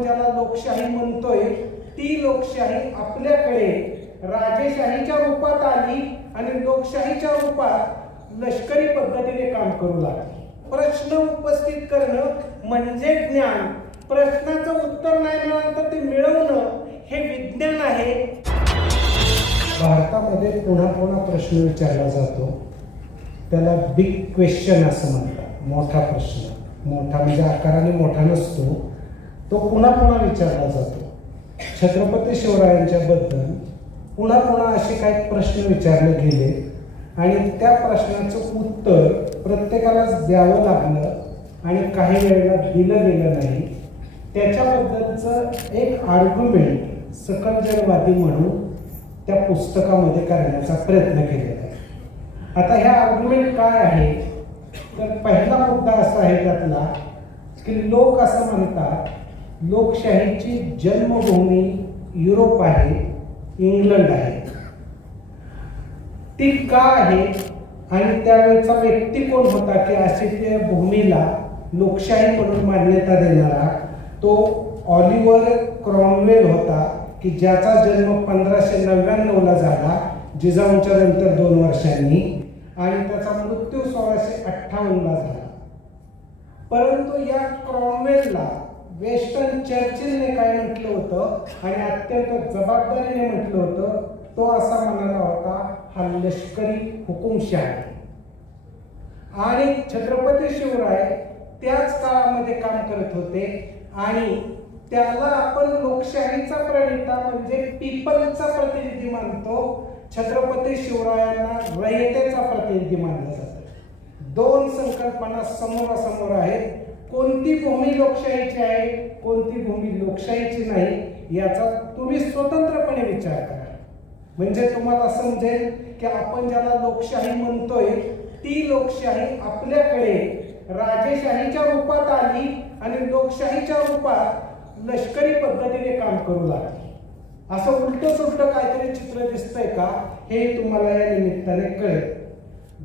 आपण ज्याला लोकशाही म्हणतोय ती लोकशाही आपल्याकडे राजेशाहीच्या रूपात आली आणि लोकशाहीच्या रूपात लष्करी पद्धतीने काम करू लागली. प्रश्न उपस्थित करणं म्हणजे ज्ञान. प्रश्नाचं उत्तर नाही मिळालं तर ते मिळवणं हे विज्ञान आहे. भारतामध्ये पुन्हा पुन्हा प्रश्न विचारला जातो. त्याला बिग क्वेश्चन असं म्हणतात. मोठा प्रश्न. मोठा म्हणजे आकाराने मोठा नसतो. तो पुन्हा पुन्हा विचारला जातो. छत्रपती शिवरायांच्याबद्दल पुन्हा पुन्हा असे काही प्रश्न विचारले गेले आणि त्या प्रश्नाचं उत्तर प्रत्येकालाच द्यावं लागलं आणि काही वेळेला दिलं गेलं नाही. त्याच्याबद्दलचं एक आर्ग्युमेंट सकलजनवादी म्हणून त्या पुस्तकामध्ये करण्याचा प्रयत्न केलेला आहे. आता ह्या आर्ग्युमेंट काय आहे? तर पहिला मुद्दा असा आहे त्यातला की लोक असं म्हणतात लोकशाहीची जन्मभूमी युरोप आहे इंग्लंड आहे. ती का आहे आणि त्यावेळेचा व्यक्ती कोण होता की अशी त्या भूमीला लोकशाही म्हणून मान्यता देणारा तो ऑलिव्हर क्रॉमवेल होता की ज्याचा जन्म पंधराशे नव्याण्णवला झाला जिजाऊंच्या नंतर दोन वर्षांनी आणि त्याचा मृत्यू सोळाशे अठ्ठावन्नला झाला. परंतु या क्रॉमवेलला वेस्टर्न चर्चिलने काय म्हटलं होतं? आणि अत्यंत जबाबदारीने म्हटलं होतं तो असा म्हणाला होता हा लष्करी हुकुमशाही. आणि छत्रपती शिवराय त्याच काळामध्ये काम करत होते आणि त्याला आपण लोकशाहीचा प्रणिता म्हणजे पीपलचा प्रतिनिधी मानतो. छत्रपती शिवरायांना रयतेचा प्रतिनिधी मानलं जातं. दोन संकल्पना समोरासमोर आहेत. कोणती भूमी लोकशाहीची आहे कोणती भूमी लोकशाहीची नाही याचा तुम्ही स्वतंत्रपणे विचार करा. म्हणजे तुम्हाला समजेल की आपण ज्याला लोकशाही म्हणतोय ती लोकशाही आपल्याकडे राजेशाहीच्या रूपात आली आणि लोकशाहीच्या रूपात लष्करी पद्धतीने काम करू लागली. असं उलट सुलट काहीतरी चित्र दिसतंय का हे तुम्हाला या निमित्ताने कळेल.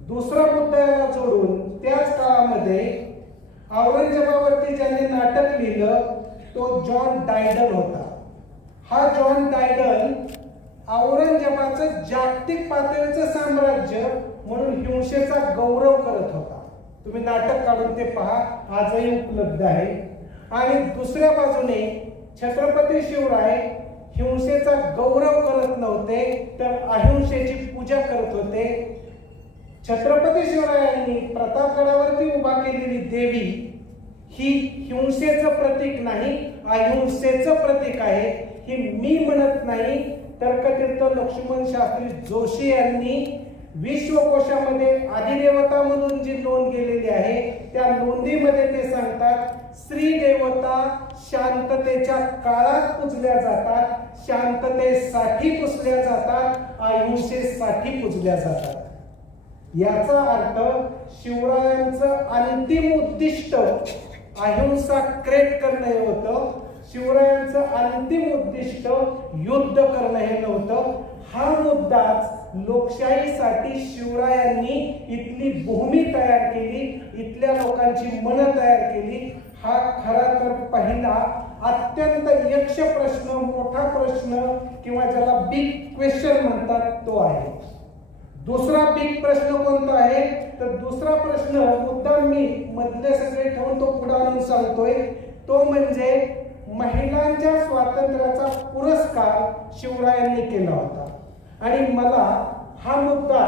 दुसरा मुद्दा याला जोडून त्याच काळामध्ये औरंगजेबावरती ज्याने नाटक लिहिलं तो जॉन डायडल होता. हा जॉन डायडल औरंगजेबाचं जागतिक पातळीचं साम्राज्य म्हणून हिंसेचा गौरव करत होता. तुम्ही नाटक काढून ते पहा आजही उपलब्ध आहे. आणि दुसऱ्या बाजूने छत्रपती शिवराय हिंसेचा गौरव करत नव्हते तर अहिंसेची पूजा करत होते. छत्रपती शिवरायांनी प्रतापगडावरती उभा केलेली देवी ही हिंसेचं प्रतीक नाही अहिंसेचं प्रतीक आहे हे मी म्हणत नाही. तर्कतीर्थ लक्ष्मण शास्त्री जोशी यांनी विश्वकोशामध्ये अधिदेवता म्हणून जी नोंद केलेली आहे त्या नोंदीमध्ये ते सांगतात स्त्री देवता शांततेच्या काळात पूजल्या जातात शांततेसाठी पुजल्या जातात अहिंसेसाठी पूजल्या जातात. याचा अर्थ शिवरायांचं अंतिम उद्दिष्ट अहिंसा क्रेट करणं हे होतं. शिवरायांचं अंतिम उद्दिष्ट युद्ध करणं हे नव्हतं. हा मुद्दाच लोकशाहीसाठी शिवरायांनी इथली भूमी तयार केली इथल्या लोकांची मनं तयार केली. हा खरा तर पहिला अत्यंत यक्ष प्रश्न मोठा प्रश्न किंवा ज्याला बिग क्वेश्चन म्हणतात तो आहे. दुसरा बिग प्रश्न कोणता आहे? तर दुसरा प्रश्न मुद्दा मी मधले सगळे ठेवून तो पुढे आणून सांगतोय. तो म्हणजे महिलांच्या स्वातंत्र्याचा पुरस्कार शिवरायांनी केला होता. आणि मला हा मुद्दा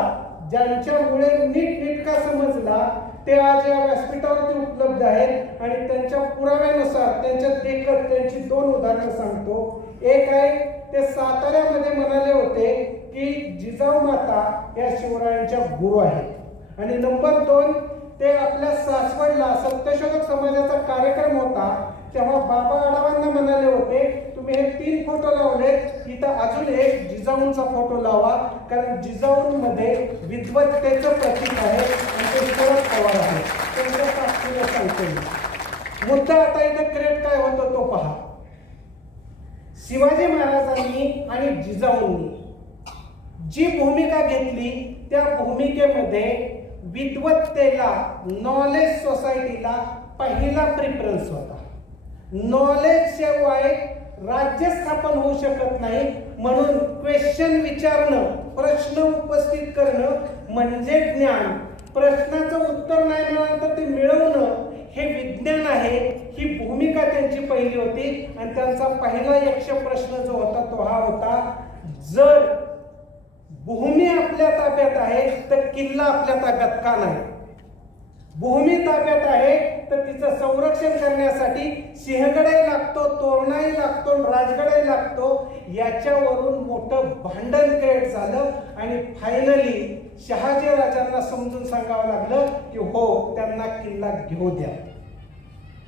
ज्यांच्यामुळे नीट नीटका समजला ते आज या व्यासपीठावरती उपलब्ध आहेत. आणि त्यांच्या पुराव्यानुसार त्यांच्या देखत त्यांची दोन उदाहरणं सांगतो. एक आहे ते साताऱ्यामध्ये म्हणाले होते की जिजाऊ माता या शिवरायांच्या गुरु आहेत. आणि नंबर दोन ते आपल्या सासवडला सत्यशोधक समाजाचा कार्यक्रम होता तेव्हा बाबा आढावांना म्हणाले होते तुम्ही हे तीन फोटो लावले इथं अजून एक जिजाऊंचा फोटो लावा कारण जिजाऊंमध्ये विद्वत्तेचं प्रतीक आहे आणि ते शरद पवार आहे त्यांच्या साक्षीला सांगतो मुद्दा आता इथं क्रिएट काय होतो तो पहा. शिवाजी महाराजांनी आणि जिजाऊंनी जी भूमिका घेतली त्या भूमिकेमध्ये विद्वत्तेला नॉलेज सोसायटीला पहिला प्रिफरन्स होता. नॉलेज शिवाय राज्य स्थापन होऊ शकत नाही म्हणून क्वेश्चन विचारणं प्रश्न उपस्थित करणं म्हणजे ज्ञान. प्रश्नाचं उत्तर नाही मिळालं तर ते मिळवणं हे विज्ञान आहे. ही भूमिका त्यांची पहिली होती आणि त्यांचा पहिला यक्ष प्रश्न जो होता तो हा होता जर भूमी आपल्या ताब्यात आहे तर किल्ला आपल्या ताब्यात का नाही? भूमी ताब्यात आहे तर तिचं संरक्षण करण्यासाठी सिंहगडही लागतो तोरणाही लागतो राजगडही लागतो याच्यावरून मोठं भांडण क्रिएट झालं. आणि फायनली शहाजी राजांना समजून सांगावं लागलं की हो त्यांना किल्ला घेऊ द्या.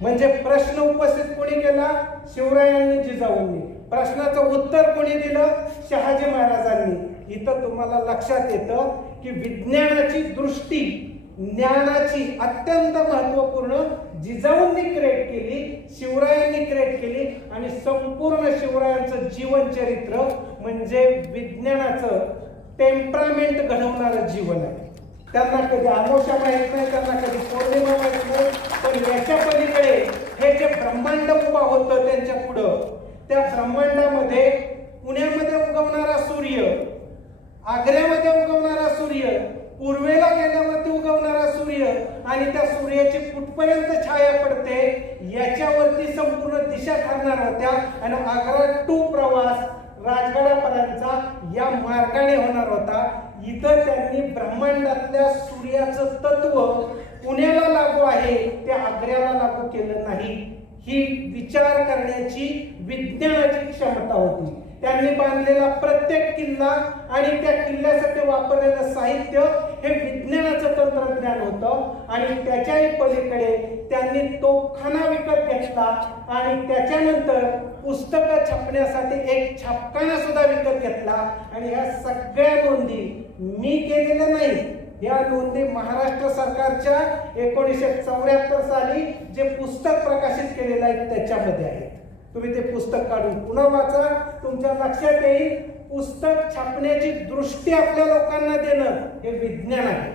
म्हणजे प्रश्न उपस्थित कोणी केला? शिवरायांनी जिजाऊंनी. प्रश्नाचं उत्तर कोणी दिलं? शहाजी महाराजांनी. इथं तुम्हाला लक्षात येतं की विज्ञानाची दृष्टी ज्ञानाची अत्यंत महत्त्वपूर्ण जिजाऊंनी क्रिएट केली शिवरायांनी क्रिएट केली आणि संपूर्ण शिवरायांचं जीवनचरित्र म्हणजे विज्ञानाचं टेम्परामेंट घडवणारं जीवन आहे. त्यांना कधी आमोशा माहीत नाही त्यांना कधी पौर्णिमा माहीत नाही. पण याच्या पलीकडे हे जे ब्रह्मांड उभा होतं त्यांच्या पुढं त्या ब्रह्मांडामध्ये पुण्यामध्ये उगवणारा सूर्य आग्र्यामध्ये उगवणारा सूर्य पूर्वेला गेल्यावरती उगवणारा सूर्य आणि त्या सूर्याची कुठपर्यंत छाया पडते याच्यावरती संपूर्ण दिशा ठरणार होत्या. आणि आग्रा टू प्रवास राजगडापर्यंतचा या मार्गाने होणार होता. इथं त्यांनी ब्रह्मांडातल्या सूर्याचं तत्व पुण्याला लागू आहे ते आग्र्याला लागू केलं नाही. ही विचार करण्याची विज्ञानाची क्षमता होती. त्यांनी बांधलेला प्रत्येक किल्ला आणि त्या किल्ल्यासाठी वापरलेलं साहित्य हे विज्ञानाचं तंत्रज्ञान होतं आणि त्याच्याही पलीकडे त्यांनी तो खाना विकत घेतला आणि त्याच्यानंतर पुस्तकं छापण्यासाठी एक छापखाना सुद्धा विकत घेतला. आणि ह्या सगळ्या नोंदी मी केलेल्या नाही. या नोंदी महाराष्ट्र सरकारच्या एकोणीसशे चौऱ्याहत्तर साली जे पुस्तक प्रकाशित केलेलं आहे त्याच्यामध्ये आहेत. तुम्ही ते पुस्तक काढून पुन्हा वाचा. तुमच्या लक्षात येईल पुस्तक छापण्याची दृष्टी आपल्या लोकांना देणं हे विज्ञान आहे.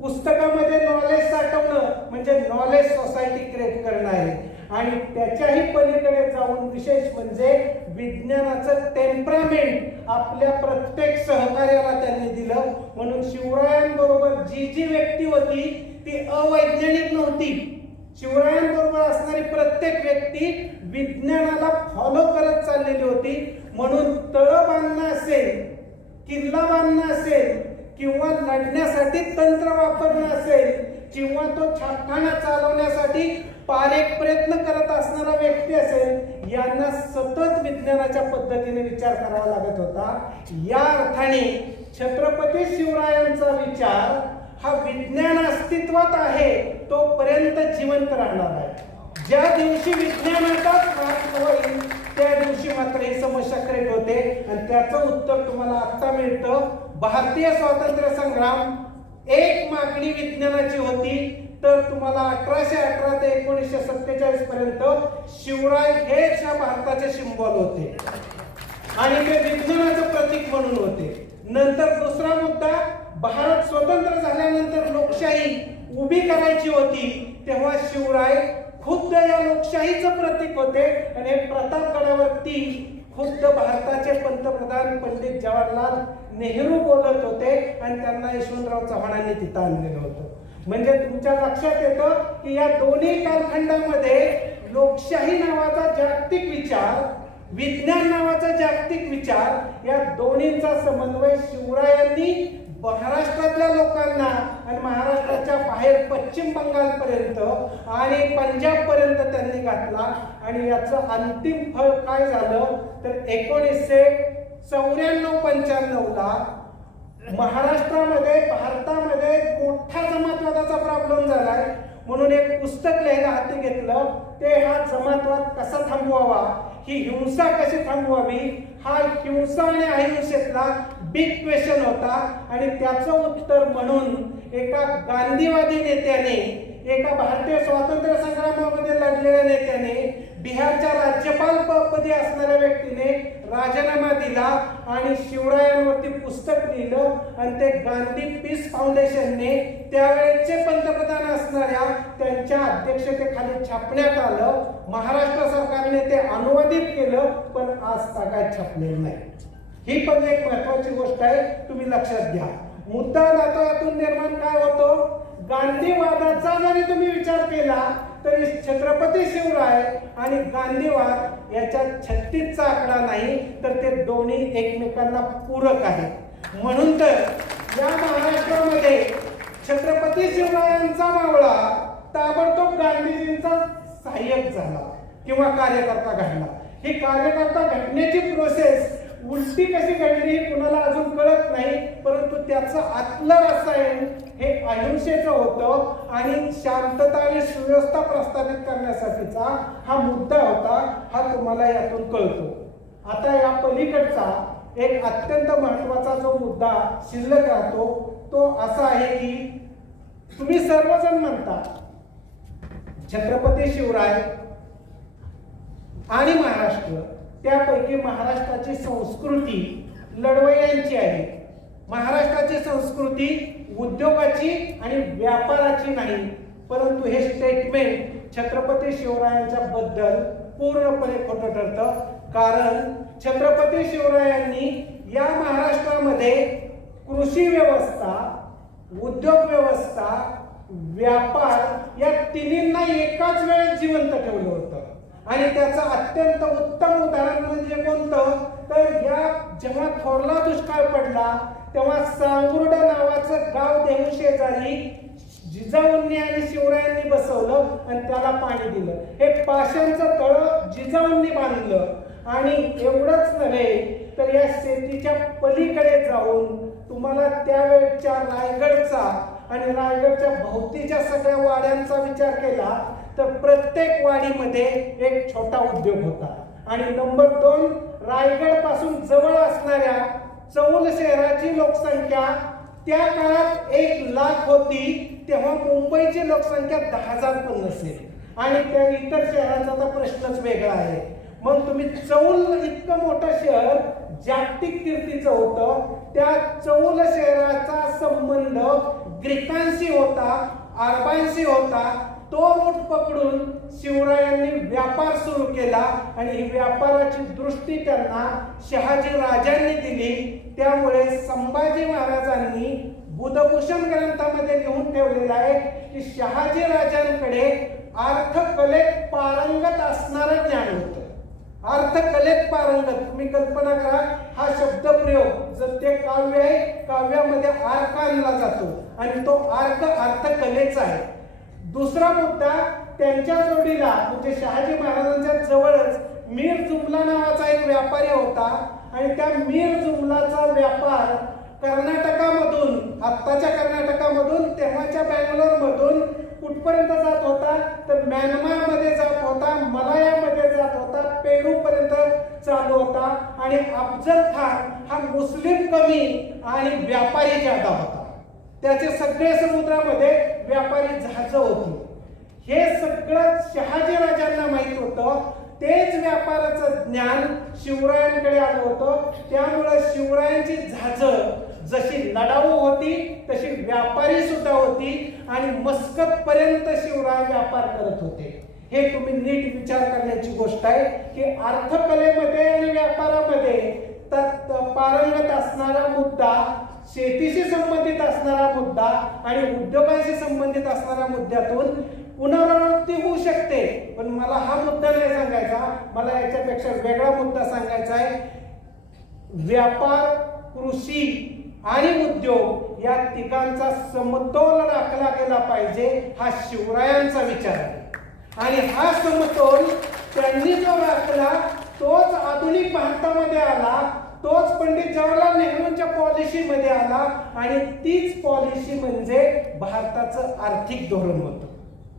पुस्तकामध्ये नॉलेज साठवणं म्हणजे नॉलेज सोसायटी क्रिएट करणं आहे. आणि त्याच्याही पलीकडे जाऊन विशेष म्हणजे विज्ञानाचं टेम्परामेंट आपल्या प्रत्येक सहकार्याला त्यांनी दिलं. म्हणून शिवरायांबरोबर जी जी व्यक्ती होती ती अवैज्ञानिक नव्हती. शिवरायांबरोबर असणारी प्रत्येक व्यक्ती विज्ञानाला फॉलो करत चाललेली होती. म्हणून तळ बांधणं असेल किल्ला बांधणं असेल किंवा लढण्यासाठी तंत्र वापरणं असेल किंवा तो छापखाना चालवण्यासाठी पारेख प्रयत्न करत असणारा व्यक्ती असेल यांना सतत विज्ञानाच्या पद्धतीने विचार करावा लागत होता. या अर्थाने छत्रपती शिवरायांचा विचार हा विज्ञान अस्तित्वात आहे तोपर्यंत जिवंत राहणार आहे ज्या दिवशी विज्ञानाचा प्राप्त होईल त्या दिवशी मात्र ही समस्या क्रिएट होते. आणि त्याचं उत्तर तुम्हाला आता मिळतं. भारतीय स्वातंत्र्य संग्राम एक मागणी विज्ञानाची होती तर तुम्हाला अठराशे अठरा ते एकोणीसशे सत्तेचाळीस पर्यंत शिवराय हेच या भारताचे सिंबॉल होते. आणि ते विज्ञानाचं प्रतीक म्हणून होते. नंतर दुसरा मुद्दा भारत स्वतंत्र झाल्यानंतर लोकशाही उभी करायची होती तेव्हा शिवराय खुद्द या लोकशाहीचं प्रतीक होते आणि प्रतापगडावरती खुद्द भारताचे पंतप्रधान पंडित जवाहरलाल नेहरू बोलत होते आणि त्यांना यशवंतराव चव्हाणांनी तिथं आणलेलं होतं. म्हणजे तुमच्या लक्षात येतं की या दोन्ही कालखंडामध्ये लोकशाही नावाचा जागतिक विचार विज्ञान नावाचा जागतिक विचार या दोन्हींचा समन्वय शिवरायांनी महाराष्ट्रातल्या लोकांना आणि महाराष्ट्राच्या बाहेर पश्चिम बंगालपर्यंत आणि पंजाबपर्यंत त्यांनी घातला. आणि याचं अंतिम फळ काय झालं? तर एकोणीसशे चौऱ्याण्णव पंच्याण्णवला महाराष्ट्रामध्ये भारतामध्ये मोठा जमातवादाचा प्रॉब्लेम झालाय. म्हणून एक पुस्तक लिहायला हाती घेतलं. ते हा जमातवाद कसा थांबवावा? ही हिंसा कशी थांबवावी? हा हिंसा आणि अहिंसेतला बिग क्वेश्चन होता. आणि त्याचं उत्तर म्हणून एका गांधीवादी नेत्याने एका भारतीय स्वातंत्र्य संग्रामामध्ये लढलेल्या नेत्याने बिहारच्या राज्यपाल पदी असणाऱ्या व्यक्तीने राजीनामा दिला आणि शिवरायांवरती पुस्तक लिहिलं. आणि ते गांधी पीस फाउंडेशनने त्यावेळेचे पंतप्रधान असणाऱ्या त्यांच्या अध्यक्षतेखाली छापण्यात आलं. महाराष्ट्र सरकारने ते अनुवादित केलं पण आज तागात छापलेलं नाही. ही पण एक महत्वाची गोष्ट आहे तुम्ही लक्षात घ्या. मुद्दा यातून निर्माण काय होतो? गांधीवादाचा जरी तुम्ही विचार केला तरी छत्रपती शिवराय आणि गांधीवाद याच्यात छत्तीसचा आकडा नाही तर ते दोन्ही एकमेकांना पूरक आहेत. म्हणून तर या महाराष्ट्रामध्ये छत्रपती शिवरायांचा मावळा ताबडतोब गांधीजींचा सहाय्यक झाला किंवा कार्यकर्ता घडला. ही कार्यकर्ता घडण्याची प्रोसेस उलटी कशी घडली कुणाला अजून कळत नाही परंतु त्याचं आतलं रसायन हे अहिंसेचं होतं आणि शांतता आणि सुव्यवस्था प्रस्थापित करण्यासाठीचा हा मुद्दा होता हा तुम्हाला यातून कळतो. आता या पलीकडचा एक अत्यंत महत्त्वाचा जो मुद्दा शिल्लक राहतो तो असा आहे की तुम्ही सर्वजण म्हणता छत्रपती शिवराय आणि महाराष्ट्र त्यापैकी महाराष्ट्राची संस्कृती लढवय्यांची आहे. महाराष्ट्राची संस्कृती उद्योगाची आणि व्यापाराची नाही परंतु हे स्टेटमेंट छत्रपती शिवरायांच्या बद्दल पूर्णपणे खोटं ठरतं. कारण छत्रपती शिवरायांनी या महाराष्ट्रामध्ये कृषी व्यवस्था उद्योग व्यवस्था व्यापार या तिन्हींना एकाच वेळेत जिवंत ठेवलं होतं. आणि त्याचं अत्यंत उत्तम उदाहरण म्हणजे कोणतं? तर या जेव्हा थोरला दुष्काळ पडला तेव्हा सांगुर्ड नावाचं गाव देहू शेजारी जिजाऊंनी आणि शिवरायांनी बसवलं आणि त्याला पाणी दिलं. हे पाषाणचं तळ जिजाऊंनी बांधलं. आणि एवढंच नव्हे तर या शेतीच्या पलीकडे जाऊन तुम्हाला त्यावेळच्या रायगडचा आणि रायगडच्या भोवतीच्या सगळ्या वाड्यांचा विचार केला तर प्रत्येक वाडीमध्ये एक छोटा उद्योग होता. आणि नंबर दोन रायगडपासून जवळ असणाऱ्या चौल शहराची लोकसंख्या त्या काळात एक लाख होती तेव्हा मुंबईची लोकसंख्या दहा हजार पण नसेल आणि त्या इतर शहरांचा तर प्रश्नच वेगळा आहे. मग तुम्ही चौल इतकं मोठं शहर जागतिक कीर्तीचं होतं. त्या चौल शहराचा संबंध ग्रीकांशी होता अरबांशी होता. तो रूट पकडून शिवरायांनी व्यापार सुरू केला आणि ही व्यापाराची दृष्टी त्यांना शहाजी राजांनी दिली. त्यामुळे संभाजी महाराजांनी बुधभूषण ग्रंथामध्ये लिहून ठेवलेलं आहे की शहाजी राजांकडे अर्थकलेत पारंगत असणारं ज्ञान होतं. अर्थकलेत पारंगत. तुम्ही कल्पना करा हा शब्दप्रयोग जर ते काव्य आहे काव्यामध्ये आर्क आणला जातो आणि तो अर्थ अर्थकलेचा आहे. दुसरा मुद्दा त्यांच्या जोडीला म्हणजे शहाजी महाराजांच्या जवळच मीर जुमला नावाचा एक व्यापारी होता आणि त्या मीर जुमलाचा व्यापार कर्नाटकामधून आत्ताच्या कर्नाटकामधून तेव्हाच्या बँगलोरमधून कुठपर्यंत जात होता? तर म्यानमारमध्ये जात होता मलायामध्ये जात होता पेरू पर्यंत चालू होता. आणि अफजल खान हा मुस्लिम कमी आणि व्यापारी ज्यादा होता. त्याचे सगळे समुद्रामध्ये व्यापारी जहाजं होती. हे सगळं शहाजी राजांना माहीत होतं. तेच व्यापाराचं ज्ञान शिवरायांकडे आलं होतं. त्यामुळे शिवरायांची जशी लढाऊ होती तशी व्यापारी सुद्धा होती आणि मस्कत पर्यंत शिवराय व्यापार करत होते. हे तुम्ही नीट विचार करण्याची गोष्ट आहे की अर्थकलेमध्ये आणि व्यापारामध्ये पारंगत असणारा मुद्दा शेतीशी संबंधित असणारा मुद्दा आणि उद्योगाशी संबंधित असणाऱ्या मुद्द्यातून पुनरावृत्ती होऊ शकते. पण मला हा मुद्दा नाही सांगायचा. मला याच्यापेक्षा वेगळा मुद्दा सांगायचा आहे. व्यापार कृषी आणि उद्योग या तिघांचा समतोल राखला गेला पाहिजे हा शिवरायांचा विचार आहे. आणि हा समतोल त्यांनी जो राखला तोच आधुनिक भारतामध्ये आला तोच पंडित जवाहरलाल नेहरूंच्या पॉलिसीमध्ये आला आणि तीच पॉलिसी म्हणजे भारताचं आर्थिक धोरण होतं.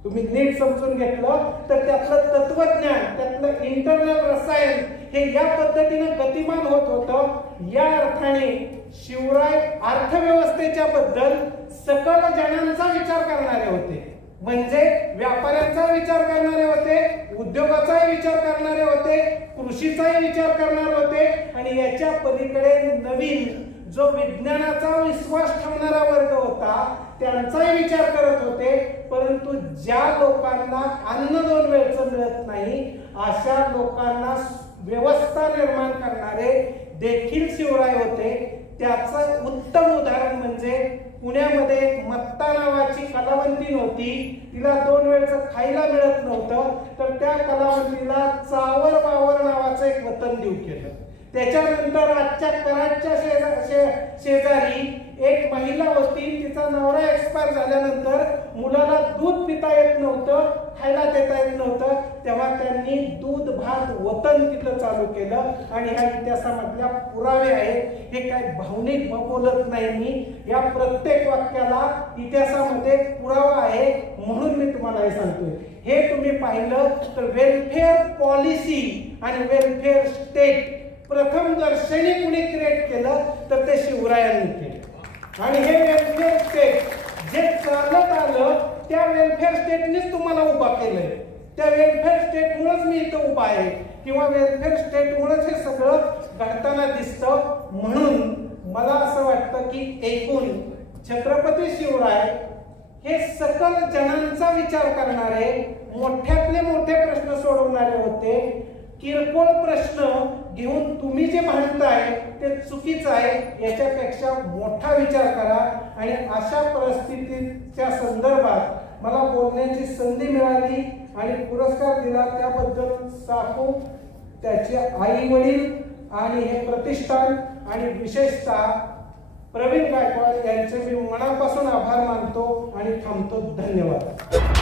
तुम्ही नीट समजून घेतलं तर त्यातलं तत्वज्ञान त्यातलं इंटरनल रसायन हे या पद्धतीनं गतिमान होत होतं. या अर्थाने शिवराय अर्थव्यवस्थेच्या बद्दल सकल जनांचा विचार करणारे होते. म्हणजे व्यापाऱ्यांचा विचार करणारे होते उद्योगाचाही विचार करणारे होते कृषीचाही विचार करणारे होते. आणि याच्या पलीकडे नवीन जो विज्ञानाचा विश्वास ठेवणारा वर्ग होता त्यांचाही विचार करत होते. परंतु ज्या लोकांना अन्न दोन वेळचं मिळत नाही अशा लोकांना व्यवस्था निर्माण करणारे देखील शिवराय होते. त्याचं उत्तम उदाहरण म्हणजे पुण्यामध्ये मत्ता नावाची कलावंती नव्हती. तिला दोन वेळचं खायला मिळत नव्हतं. तर त्या कलावंतीला चावर बावर नावाचं एक वतन देऊ केलं. त्याच्यानंतर आजच्या कराडच्या शेजा शे- शेजारी एक महिला होती. तिचा नवरा एक्सपायर झाल्यानंतर मुलाला दूध पिता येत नव्हतं खायला देता येत नव्हतं. तेव्हा त्यांनी दूध भात वतन तिथं चालू केलं आणि ह्या इतिहासामधल्या पुरावे आहेत. हे काय भावनिक बोलत नाही मी. या प्रत्येक वाक्याला इतिहासामध्ये पुरावा आहे म्हणून मी तुम्हाला हे सांगतोय. हे तुम्ही पाहिलं तर वेलफेअर पॉलिसी आणि वेलफेअर स्टेट प्रथम दर्शनी कुणी क्रिएट केलं तर ते शिवरायांनी केलं. आणि हे वेलफेअर स्टेट जे चालत आलं त्या वेलफेअर स्टेटनेच तुम्हाला उभा केलंय. त्या वेलफेअर स्टेटमुळेच मी इथं उभा आहे. किंवा वेलफेअर स्टेटमुळेच हे सगळं घडताना दिसतं. म्हणून मला असं वाटतं की एकूण छत्रपती शिवराय हे सकल जनांचा विचार करणारे मोठ्यातले मोठे प्रश्न सोडवणारे होते. किरकोळ प्रश्न घेऊन तुम्ही जे म्हणताय ते चुकीचं आहे याच्यापेक्षा मोठा विचार करा. आणि अशा परिस्थितीच्या संदर्भात मला बोलण्याची संधी मिळाली आणि पुरस्कार दिला. त्याबद्दल साखू त्याचे आई वडील आणि हे प्रतिष्ठान आणि विशेषतः प्रवीण गायकवाड यांचे मी मनापासून आभार मानतो आणि थांबतो. धन्यवाद.